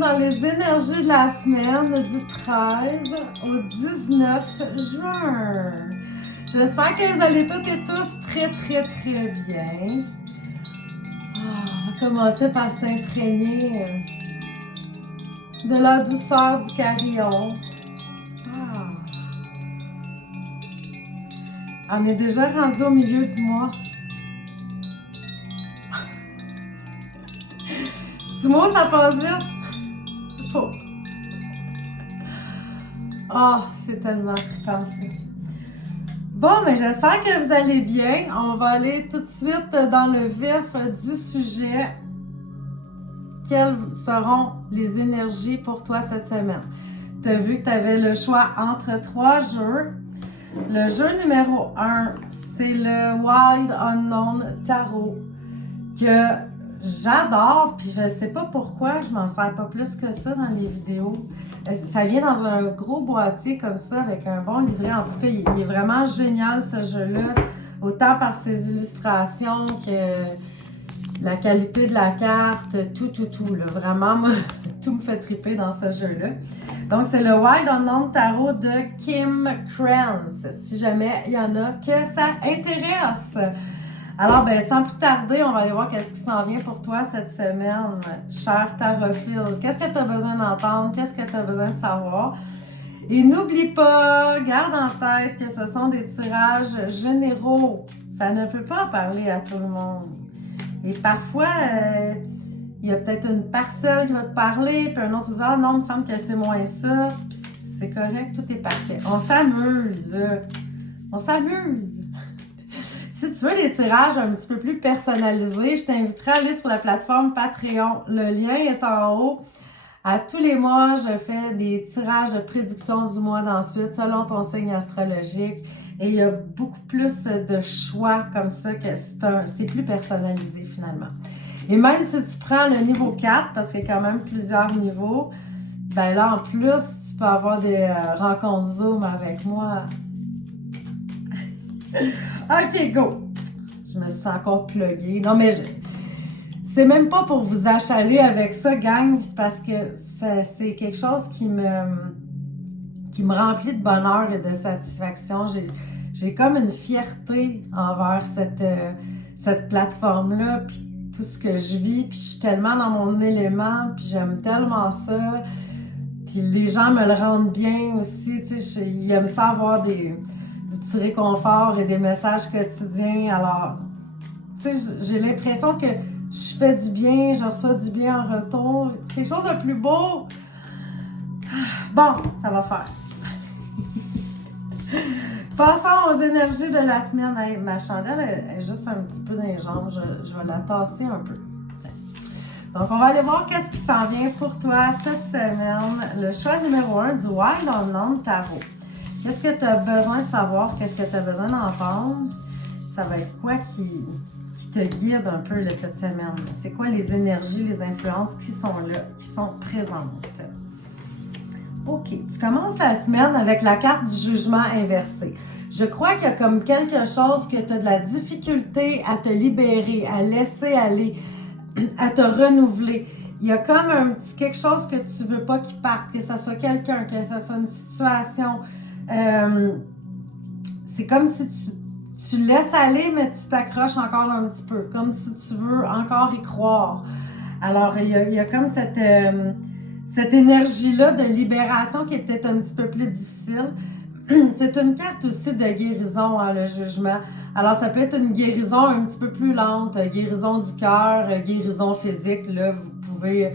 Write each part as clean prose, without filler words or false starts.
dans les énergies de la semaine du 13 au 19 juin. J'espère que vous allez toutes et tous très bien. On va commencer par s'imprégner de la douceur du carillon. On est déjà rendu au milieu du mois. Du mois, ça passe vite. C'est pas. C'est tellement trippant ça. Bon, mais j'espère que vous allez bien. On va aller tout de suite dans le vif du sujet. Quelles seront les énergies pour toi cette semaine? Tu as vu que tu avais le choix entre 3 jeux. Le jeu numéro 1, c'est le Wild Unknown Tarot que j'adore, puis je sais pas pourquoi je m'en sers pas plus que ça dans les vidéos. Ça vient dans un gros boîtier comme ça avec un bon livret. En tout cas, il est vraiment génial ce jeu-là, autant par ses illustrations que la qualité de la carte, tout. Là. Vraiment, moi, tout me fait triper dans ce jeu-là. Donc, c'est le Wild Unknown Tarot de Kim Krantz, si jamais il y en a que ça intéresse. Alors, sans plus tarder, on va aller voir qu'est-ce qui s'en vient pour toi cette semaine, cher tarophile. Qu'est-ce que tu as besoin d'entendre? Qu'est-ce que tu as besoin de savoir? Et n'oublie pas, garde en tête que ce sont des tirages généraux. Ça ne peut pas parler à tout le monde. Et parfois, il y a peut-être une parcelle qui va te parler, puis un autre qui dit « Ah non, il me semble que c'est moins ça. » Puis c'est correct, tout est parfait. On s'amuse. On s'amuse. Si tu veux des tirages un petit peu plus personnalisés, je t'inviterai à aller sur la plateforme Patreon. Le lien est en haut. À tous les mois, je fais des tirages de prédiction du mois d'ensuite selon ton signe astrologique. Et il y a beaucoup plus de choix comme ça que c'est plus personnalisé finalement. Et même si tu prends le niveau 4, parce qu'il y a quand même plusieurs niveaux, là en plus, tu peux avoir des rencontres Zoom avec moi. OK, go! Je me suis encore pluguée. Non, mais c'est même pas pour vous achaler avec ça, gang. C'est parce que c'est quelque chose qui me remplit de bonheur et de satisfaction. J'ai comme une fierté envers cette plateforme-là, puis tout ce que je vis, puis je suis tellement dans mon élément, puis j'aime tellement ça. Puis les gens me le rendent bien aussi, tu sais, ils aiment ça avoir du petit réconfort et des messages quotidiens. Alors, tu sais, j'ai l'impression que je fais du bien, je reçois du bien en retour. C'est quelque chose de plus beau. Bon, ça va faire. Passons aux énergies de la semaine. Hey, ma chandelle est juste un petit peu dans les jambes. Je vais la tasser un peu. Donc, on va aller voir qu'est-ce qui s'en vient pour toi cette semaine. Le choix numéro 1 du Wild Unknown Tarot. Qu'est-ce que tu as besoin de savoir? Qu'est-ce que tu as besoin d'entendre? Ça va être quoi qui te guide un peu là, cette semaine? C'est quoi les énergies, les influences qui sont là, qui sont présentes? OK. Tu commences la semaine avec la carte du jugement inversé. Je crois qu'il y a comme quelque chose que tu as de la difficulté à te libérer, à laisser aller, à te renouveler. Il y a comme un petit quelque chose que tu veux pas qu'il parte, que ce soit quelqu'un, que ce soit une situation. C'est comme si tu laisses aller, mais tu t'accroches encore un petit peu, comme si tu veux encore y croire. Alors, il y a comme cette énergie-là de libération qui est peut-être un petit peu plus difficile. C'est une carte aussi de guérison, hein, le jugement. Alors, ça peut être une guérison un petit peu plus lente, guérison du cœur, guérison physique. Là, vous pouvez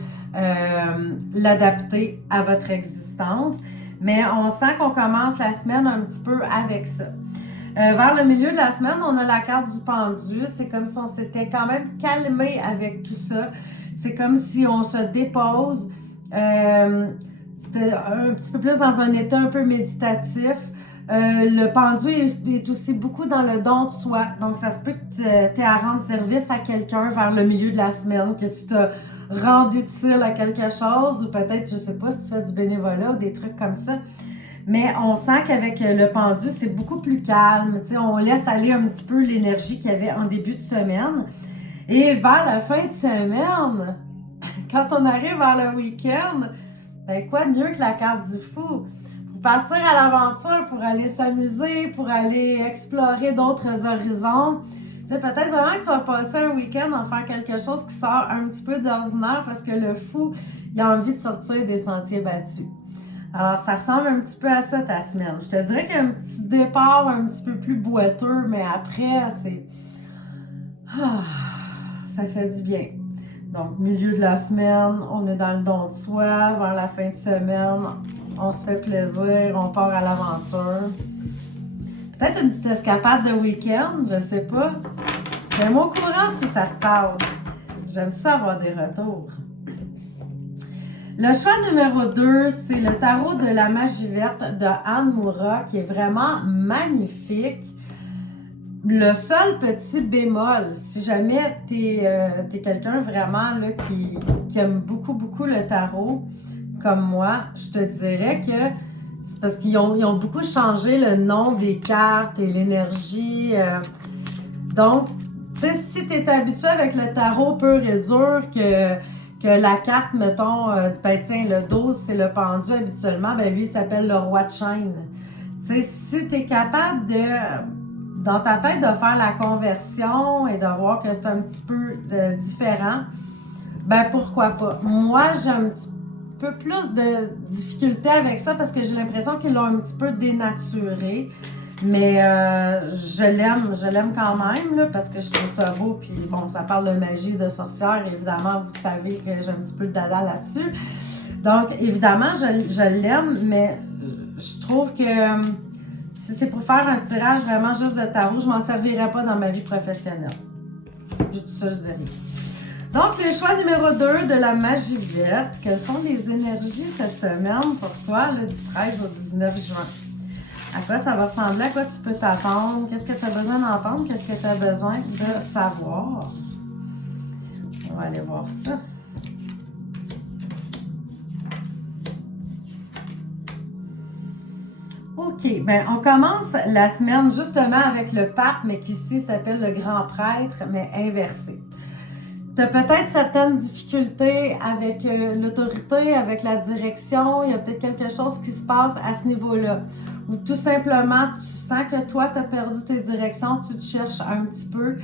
l'adapter à votre existence. Mais on sent qu'on commence la semaine un petit peu avec ça. Vers le milieu de la semaine, on a la carte du pendu. C'est comme si on s'était quand même calmé avec tout ça. C'est comme si on se dépose. C'était un petit peu plus dans un état un peu méditatif. Le pendu est aussi beaucoup dans le don de soi. Donc, ça se peut que tu aies à rendre service à quelqu'un vers le milieu de la semaine, que tu te rendes utile à quelque chose, ou peut-être, je sais pas, si tu fais du bénévolat ou des trucs comme ça. Mais on sent qu'avec le pendu, c'est beaucoup plus calme. Tu sais, on laisse aller un petit peu l'énergie qu'il y avait en début de semaine. Et vers la fin de semaine, quand on arrive vers le week-end, ben quoi de mieux que la carte du fou? Pour partir à l'aventure, pour aller s'amuser, pour aller explorer d'autres horizons. Tu sais, peut-être vraiment que tu vas passer un week-end en faire quelque chose qui sort un petit peu d'ordinaire parce que le fou, il a envie de sortir des sentiers battus. Alors, ça ressemble un petit peu à ça ta semaine. Je te dirais qu'il y a un petit départ un petit peu plus boiteux, mais après, c'est... ça fait du bien. Donc, milieu de la semaine, on est dans le don de soi. Vers la fin de semaine, on se fait plaisir, on part à l'aventure. Peut-être une petite escapade de week-end, je sais pas. Tiens-moi au courant si ça te parle. J'aime ça avoir des retours. Le choix numéro 2, c'est le tarot de la magie verte de Anne Moura, qui est vraiment magnifique. Le seul petit bémol, si jamais t'es quelqu'un vraiment là, qui aime beaucoup, beaucoup le tarot, comme moi, je te dirais que c'est parce qu'ils ont beaucoup changé le nom des cartes et l'énergie. Donc, tu sais, si tu es habitué avec le tarot pur et dur, que la carte, mettons, ben tiens, le 12, c'est le pendu habituellement, ben lui, il s'appelle le roi de chêne. Tu sais, si tu es capable dans ta tête, de faire la conversion et de voir que c'est un petit peu différent, ben pourquoi pas. Moi, j'ai un petit peu plus de difficulté avec ça parce que j'ai l'impression qu'ils l'ont un petit peu dénaturé. Mais je l'aime quand même là, parce que je trouve ça beau. Puis bon, ça parle de magie, de sorcière. Évidemment, vous savez que j'ai un petit peu le dada là-dessus. Donc, évidemment, je l'aime, mais je trouve que si c'est pour faire un tirage vraiment juste de tarot, je m'en servirais pas dans ma vie professionnelle. Juste ça, je dirais. Donc, le choix numéro 2 de la magie verte. Quelles sont les énergies cette semaine pour toi, là, du 13 au 19 juin? À quoi ça va ressembler? À quoi tu peux t'attendre? Qu'est-ce que tu as besoin d'entendre? Qu'est-ce que tu as besoin de savoir? On va aller voir ça. OK, bien, on commence la semaine justement avec le pape, mais qui ici s'appelle le grand prêtre, mais inversé. Tu as peut-être certaines difficultés avec l'autorité, avec la direction. Il y a peut-être quelque chose qui se passe à ce niveau-là. Ou tout simplement, tu sens que toi, tu as perdu tes directions, tu te cherches un petit peu.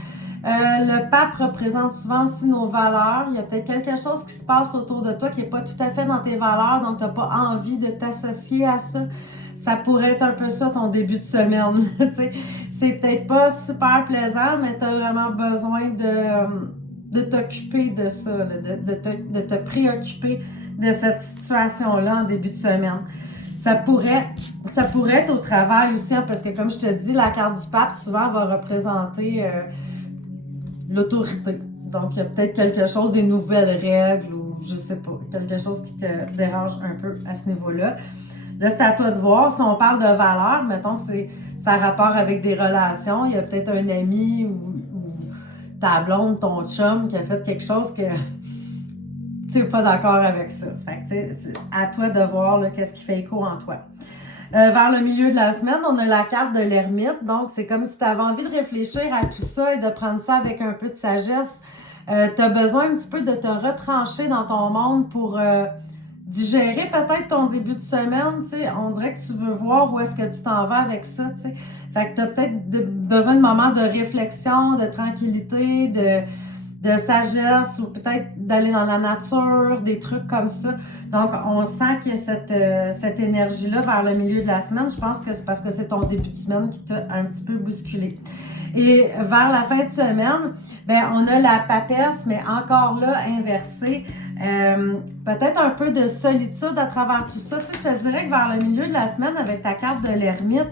Le pape représente souvent aussi nos valeurs. Il y a peut-être quelque chose qui se passe autour de toi qui n'est pas tout à fait dans tes valeurs, donc tu n'as pas envie de t'associer à ça. Ça pourrait être un peu ça ton début de semaine. C'est peut-être pas super plaisant, mais tu as vraiment besoin de t'occuper de ça, là, de te préoccuper de cette situation-là en début de semaine. Ça pourrait être au travail aussi, hein, parce que comme je te dis, la carte du pape souvent va représenter l'autorité. Donc, il y a peut-être quelque chose, des nouvelles règles ou je sais pas, quelque chose qui te dérange un peu à ce niveau-là. Là, c'est à toi de voir. Si on parle de valeurs, mettons que ça a rapport avec des relations, il y a peut-être un ami ou ta blonde, ton chum qui a fait quelque chose que tu n'es pas d'accord avec ça. Fait que, c'est à toi de voir là, qu'est-ce qui fait écho en toi. Vers le milieu de la semaine, on a la carte de l'ermite. Donc, c'est comme si tu avais envie de réfléchir à tout ça et de prendre ça avec un peu de sagesse. Tu as besoin un petit peu de te retrancher dans ton monde pour digérer peut-être ton début de semaine. T'sais. On dirait que tu veux voir où est-ce que tu t'en vas avec ça. T'sais. Fait que tu as peut-être besoin de moments de réflexion, de tranquillité, de sagesse ou peut-être d'aller dans la nature, des trucs comme ça. Donc, on sent qu'il y a cette énergie-là vers le milieu de la semaine. Je pense que c'est parce que c'est ton début de semaine qui t'a un petit peu bousculé. Et vers la fin de semaine, ben on a la papesse, mais encore là, inversée. Peut-être un peu de solitude à travers tout ça. Tu sais, je te dirais que vers le milieu de la semaine, avec ta carte de l'ermite,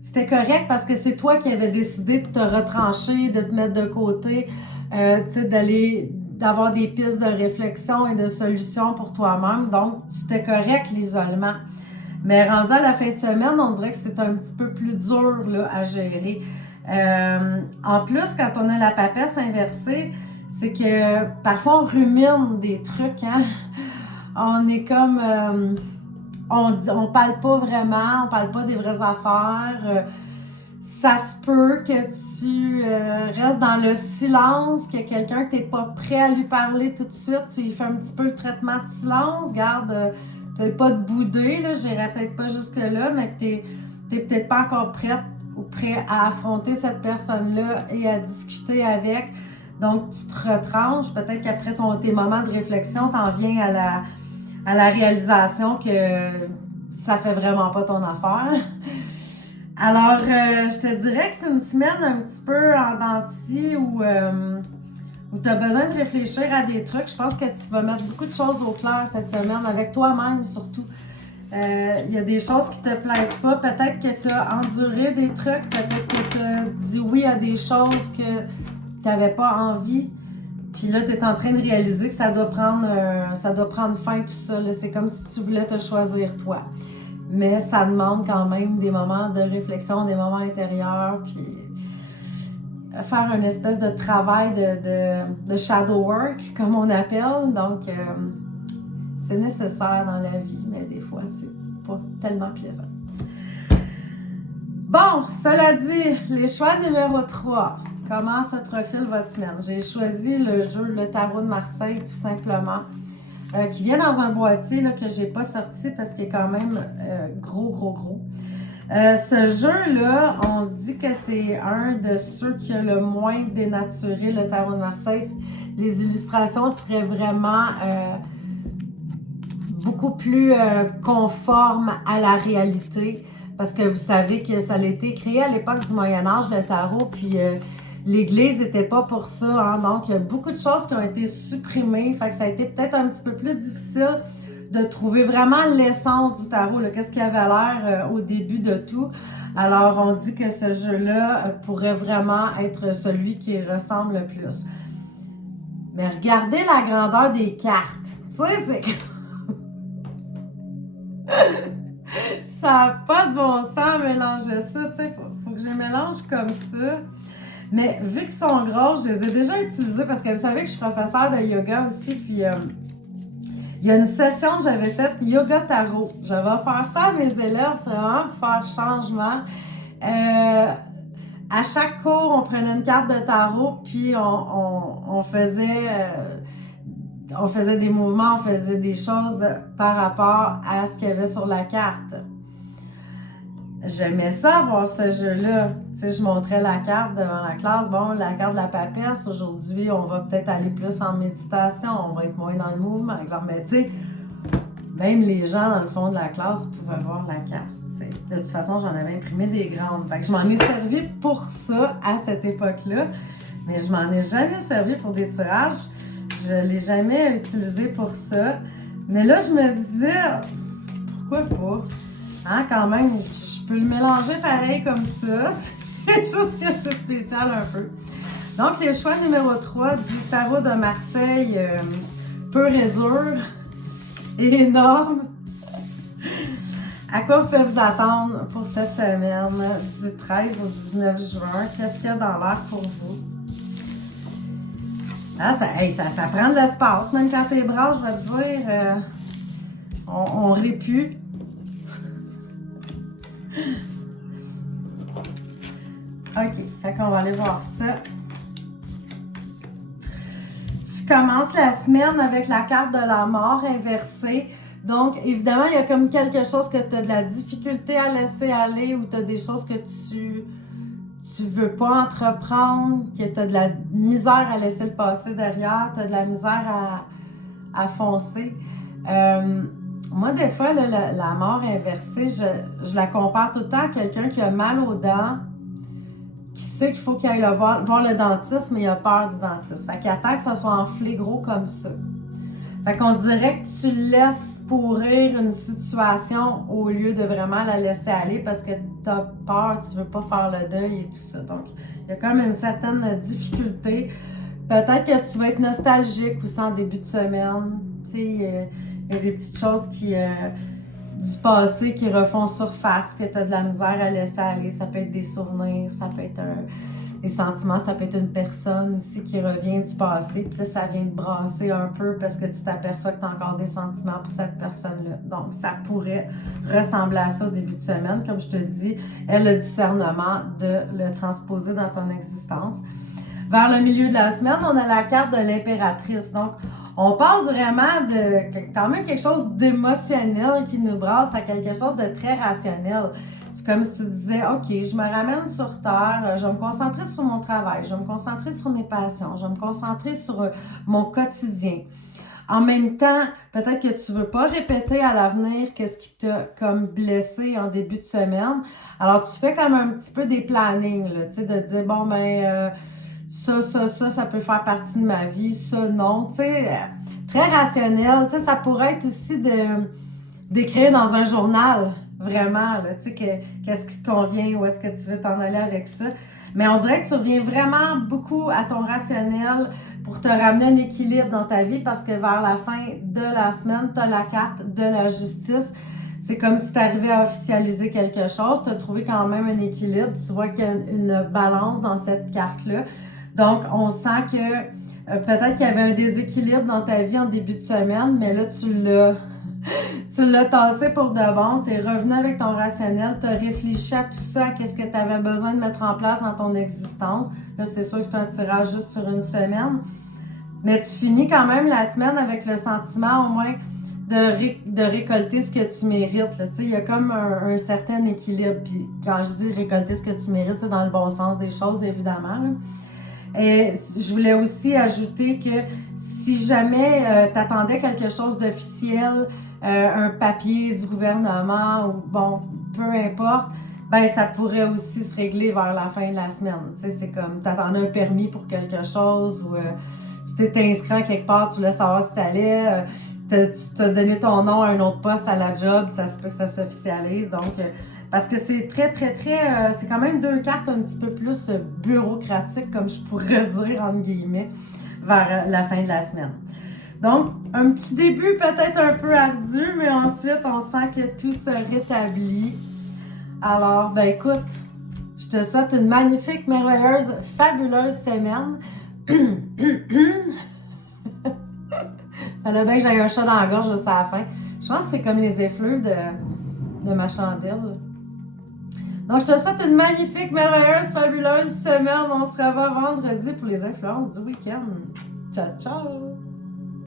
c'était correct parce que c'est toi qui avais décidé de te retrancher, de te mettre de côté, tu sais, d'avoir des pistes de réflexion et de solutions pour toi-même. Donc, c'était correct l'isolement. Mais rendu à la fin de semaine, on dirait que c'est un petit peu plus dur là, à gérer. En plus, quand on a la papesse inversée, c'est que parfois on rumine des trucs, hein? On est comme... on parle pas vraiment, on parle pas des vraies affaires. Ça se peut que tu restes dans le silence, qu'il y a quelqu'un que tu n'es pas prêt à lui parler tout de suite, tu lui fais un petit peu le traitement de silence, garde, peut-être pas de bouder, là, j'irai peut-être pas jusque-là, mais que tu n'es peut-être pas encore prête ou prêt à affronter cette personne-là et à discuter avec. Donc, tu te retranches, peut-être qu'après tes moments de réflexion, tu en viens à la réalisation que ça fait vraiment pas ton affaire. Alors, je te dirais que c'est une semaine un petit peu en dents de scie où tu as besoin de réfléchir à des trucs. Je pense que tu vas mettre beaucoup de choses au clair cette semaine, avec toi-même surtout. Il y a des choses qui te plaisent pas. Peut-être que tu as enduré des trucs, peut-être que tu as dit oui à des choses que tu n'avais pas envie. Puis là, tu es en train de réaliser que ça doit prendre fin, tout ça. C'est comme si tu voulais te choisir toi. Mais ça demande quand même des moments de réflexion, des moments intérieurs, puis faire une espèce de travail de shadow work, comme on appelle. Donc, c'est nécessaire dans la vie, mais des fois, c'est pas tellement plaisant. Bon, cela dit, les choix numéro 3. Comment se profile votre semaine? J'ai choisi le jeu Le Tarot de Marseille, tout simplement. Qui vient dans un boîtier là, que j'ai pas sorti parce qu'il est quand même gros. Ce jeu-là, on dit que c'est un de ceux qui a le moins dénaturé le Tarot de Marseille. Les illustrations seraient vraiment beaucoup plus conformes à la réalité parce que vous savez que ça a été créé à l'époque du Moyen-Âge, le tarot, puis l'Église n'était pas pour ça, hein? Donc il y a beaucoup de choses qui ont été supprimées, fait que ça a été peut-être un petit peu plus difficile de trouver vraiment l'essence du tarot, qu'est-ce qui avait l'air au début de tout. Alors on dit que ce jeu-là pourrait vraiment être celui qui ressemble le plus. Mais regardez la grandeur des cartes, tu sais, c'est... Ça n'a pas de bon sens à mélanger ça, tu sais, faut que je mélange comme ça. Mais vu qu'ils sont grosses, je les ai déjà utilisées parce que vous savez que je suis professeure de yoga aussi, puis il y a une session que j'avais faite yoga tarot. Je vais faire ça à mes élèves, vraiment, pour faire changement. À chaque cours, on prenait une carte de tarot, puis on faisait des mouvements, on faisait des choses par rapport à ce qu'il y avait sur la carte. J'aimais ça, voir ce jeu-là. Tu sais, je montrais la carte devant la classe. Bon, la carte de la papesse, aujourd'hui, on va peut-être aller plus en méditation. On va être moins dans le mouvement, par exemple. Mais tu sais, même les gens dans le fond de la classe pouvaient voir la carte. T'sais. De toute façon, j'en avais imprimé des grandes. Fait que je m'en ai servi pour ça à cette époque-là. Mais je m'en ai jamais servi pour des tirages. Je ne l'ai jamais utilisé pour ça. Mais là, je me disais, pourquoi pas? Hein, quand même, je peux le mélanger pareil comme ça. C'est juste que c'est spécial un peu. Donc, les choix numéro 3 du Tarot de Marseille, pur et dur et énorme. À quoi vous pouvez vous attendre pour cette semaine du 13 au 19 juin? Qu'est-ce qu'il y a dans l'air pour vous? Ah, ça prend de l'espace. Même quand t'es bras, je vais te dire, on répue. OK, fait qu'on va aller voir ça. Tu commences la semaine avec la carte de la mort inversée. Donc, évidemment, il y a comme quelque chose que tu as de la difficulté à laisser aller ou tu as des choses que tu veux pas entreprendre, que tu as de la misère à laisser le passé derrière, tu as de la misère à foncer. Moi, des fois, la mort inversée, je la compare tout le temps à quelqu'un qui a mal aux dents, qui sait qu'il faut qu'il aille voir le dentiste, mais il a peur du dentiste. Fait qu'il attend que ça soit enflé gros comme ça. Fait qu'on dirait que tu laisses pourrir une situation au lieu de vraiment la laisser aller parce que tu as peur, tu veux pas faire le deuil et tout ça. Donc, il y a comme une certaine difficulté. Peut-être que tu vas être nostalgique aussi en début de semaine. Tu sais, il y a des petites choses du passé qui refont surface, que tu as de la misère à laisser aller. Ça peut être des souvenirs, ça peut être Les sentiments, ça peut être une personne aussi qui revient du passé, puis là, ça vient te brasser un peu parce que tu t'aperçois que tu as encore des sentiments pour cette personne-là. Donc, ça pourrait ressembler à ça au début de semaine. Comme je te dis, elle a le discernement de le transposer dans ton existence. Vers le milieu de la semaine, on a la carte de l'impératrice. Donc, on passe vraiment de quand même quelque chose d'émotionnel qui nous brasse à quelque chose de très rationnel. C'est comme si tu disais, OK, je me ramène sur Terre, je vais me concentrer sur mon travail, je vais me concentrer sur mes passions, je vais me concentrer sur mon quotidien. En même temps, peut-être que tu ne veux pas répéter à l'avenir qu'est-ce qui t'a comme blessé en début de semaine. Alors, tu fais comme un petit peu des plannings, là, tu sais, de dire, bon, ben, ça peut faire partie de ma vie, ça, non, tu sais, très rationnel, tu sais, ça pourrait être aussi d'écrire dans un journal, vraiment, là, tu sais, qu'est-ce qui te convient, où est-ce que tu veux t'en aller avec ça. Mais on dirait que tu reviens vraiment beaucoup à ton rationnel pour te ramener un équilibre dans ta vie parce que vers la fin de la semaine, tu as la carte de la justice. C'est comme si tu arrivais à officialiser quelque chose, tu as trouvé quand même un équilibre, tu vois qu'il y a une balance dans cette carte-là. Donc, on sent que peut-être qu'il y avait un déséquilibre dans ta vie en début de semaine, mais là, tu l'as tassé pour de bon, tu es revenu avec ton rationnel, tu as réfléchi à tout ça, à qu'est-ce que tu avais besoin de mettre en place dans ton existence. Là, c'est sûr que c'est un tirage juste sur une semaine, mais tu finis quand même la semaine avec le sentiment au moins de récolter ce que tu mérites. Il y a comme un certain équilibre. Puis quand je dis récolter ce que tu mérites, c'est dans le bon sens des choses, évidemment, là. Et je voulais aussi ajouter que si jamais tu attendais quelque chose d'officiel, un papier du gouvernement ou bon, peu importe, ben ça pourrait aussi se régler vers la fin de la semaine. Tu sais, c'est comme tu attendais un permis pour quelque chose ou tu t'es inscrit quelque part, tu voulais savoir si tu allais, tu t'as donné ton nom à un autre poste à la job, ça se peut que ça s'officialise. Donc, parce que c'est très, très, très... c'est quand même deux cartes un petit peu plus bureaucratiques, comme je pourrais dire, entre guillemets, vers la fin de la semaine. Donc, un petit début peut-être un peu ardu, mais ensuite, on sent que tout se rétablit. Alors, ben écoute, je te souhaite une magnifique, merveilleuse, fabuleuse semaine. Fallait bien que j'aille un chat dans la gorge juste à la fin. Je pense que c'est comme les effluves de ma chandelle. Donc, je te souhaite une magnifique, merveilleuse, fabuleuse semaine. On se revoit vendredi pour les influences du week-end. Ciao, ciao!